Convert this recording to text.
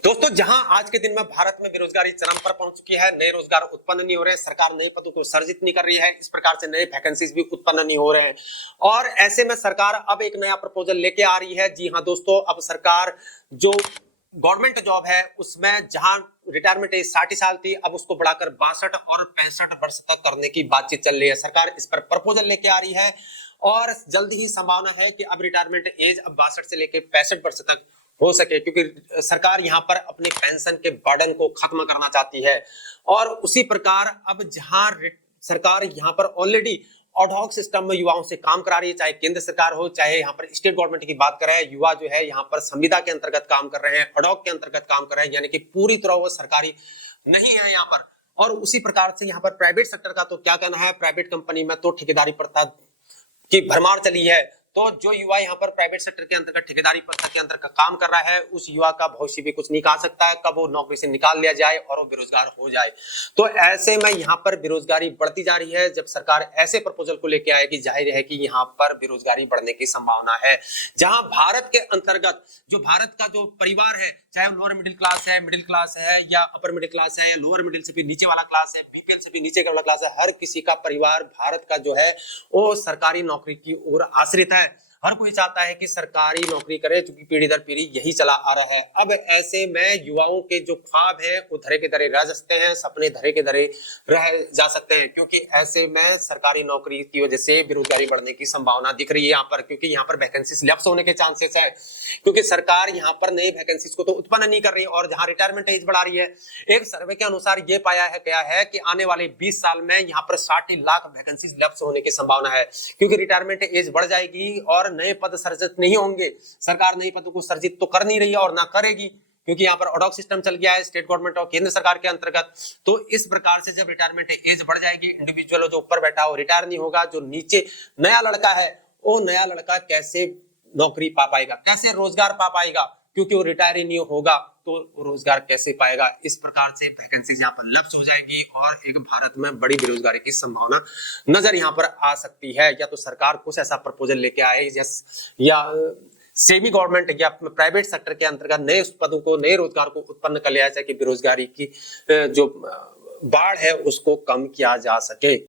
दोस्तों, जहां आज के दिन में भारत में बेरोजगारी चरम पर पहुंच चुकी है, नए रोजगार उत्पन्न नहीं हो रहे, सरकार नए पदों को सर्जित नहीं कर रही है, इस प्रकार से नए वैकेंसीज भी उत्पन्न नहीं हो रहे हैं। और ऐसे में सरकार अब एक नया प्रपोजल लेके आ रही है। जी हां दोस्तों, अब सरकार जो गवर्नमेंट जॉब है उसमें जहां रिटायरमेंट एज 60 साल थी, अब उसको बढ़ाकर 62 और 65 वर्ष तक करने की बातचीत चल रही है। सरकार इस पर प्रपोजल लेके आ रही है और जल्द ही संभावना है कि अब रिटायरमेंट एज अब 62 से लेकर 65 वर्ष तक हो सके, क्योंकि सरकार यहां पर अपने पेंशन के बर्डन को खत्म करना चाहती है। और उसी प्रकार अब जहां सरकार यहां पर ऑलरेडी एडहॉक सिस्टम में युवाओं से काम करा रही है, चाहे केंद्र सरकार हो चाहे यहाँ पर स्टेट गवर्नमेंट की बात करें, युवा जो है यहाँ पर संविदा के अंतर्गत काम कर रहे हैं, एडहॉक के अंतर्गत काम कर रहे हैं, यानी कि पूरी तरह वो सरकारी नहीं है यहाँ पर। और उसी प्रकार से यहाँ पर प्राइवेट सेक्टर का तो क्या कहना है, प्राइवेट कंपनी में तो ठेकेदारी प्रथा की भरमार चली है। तो जो युवा यहाँ पर प्राइवेट सेक्टर के अंतर्गत ठेकेदारी प्रथा के अंतर्गत काम कर रहा है, उस युवा का भविष्य भी कुछ नहीं कहा सकता है, कब वो नौकरी से निकाल लिया जाए और वो बेरोजगार हो जाए। तो ऐसे में यहाँ पर बेरोजगारी बढ़ती जा रही है। जब सरकार ऐसे प्रपोजल को लेके आएगी, जाहिर है कि यहाँ पर बेरोजगारी बढ़ने की संभावना है। जहां भारत के अंतर्गत जो भारत का जो परिवार है, चाहे लोअर मिडिल क्लास है या अपर मिडिल क्लास है या लोअर मिडिल से भी नीचे वाला क्लास है, बीपीएल से भी नीचे वाला क्लास है, हर किसी का परिवार भारत का जो है वो सरकारी नौकरी की ओर आश्रित है। हर कोई चाहता है कि सरकारी नौकरी करे, क्योंकि पीढ़ी दर पीढ़ी यही चला आ रहा है। अब ऐसे में युवाओं के जो ख्वाब है वो धरे के धरे रह सकते हैं, सपने धरे के धरे रह जा सकते हैं, क्योंकि ऐसे में सरकारी नौकरी की वजह से बेरोजगारी बढ़ने की संभावना दिख रही है यहाँ पर, क्योंकि यहाँ पर वैकेंसीज लैप्स होने के चांसेस है, क्योंकि सरकार यहाँ पर नई वैकेंसीज को तो उत्पन्न नहीं कर रही और जहां रिटायरमेंट एज बढ़ा रही है। एक सर्वे के अनुसार ये पाया है गया है कि आने वाले 20 साल में यहाँ पर 60 लाख वैकेंसीज लैप्स होने की संभावना है, क्योंकि रिटायरमेंट एज बढ़ जाएगी और नए पद सर्जित नहीं होंगे। सरकार नए पदों को सर्जित तो कर नहीं रही है और ना करेगी, क्योंकि यहाँ पर एडहॉक सिस्टम चल गया है स्टेट गवर्नमेंट और केंद्र सरकार के अंतर्गत। तो इस प्रकार से जब रिटायरमेंट एज बढ़ जाएगी, इंडिविजुअल जो ऊपर बैठा हो रिटायर नहीं होगा, जो नीचे नया लड़का है वो नया लड़का कैसे नौकरी पा पाएगा, कैसे रोजगार पा पाएगा, क्योंकि वो रिटायर ही नहीं होगा तो रोजगार कैसे पाएगा। इस प्रकार से वैकेंसीज यहाँ पर लैप्स हो जाएगी और एक भारत में बड़ी बेरोजगारी की संभावना नजर यहाँ पर आ सकती है। या तो सरकार कुछ ऐसा प्रपोजल लेके आए या सेमी गवर्नमेंट या प्राइवेट सेक्टर के अंतर्गत नए पदों को, नए रोजगार को उत्पन्न कर लिया जाए कि बेरोजगारी की जो बाढ़ है उसको कम किया जा सके।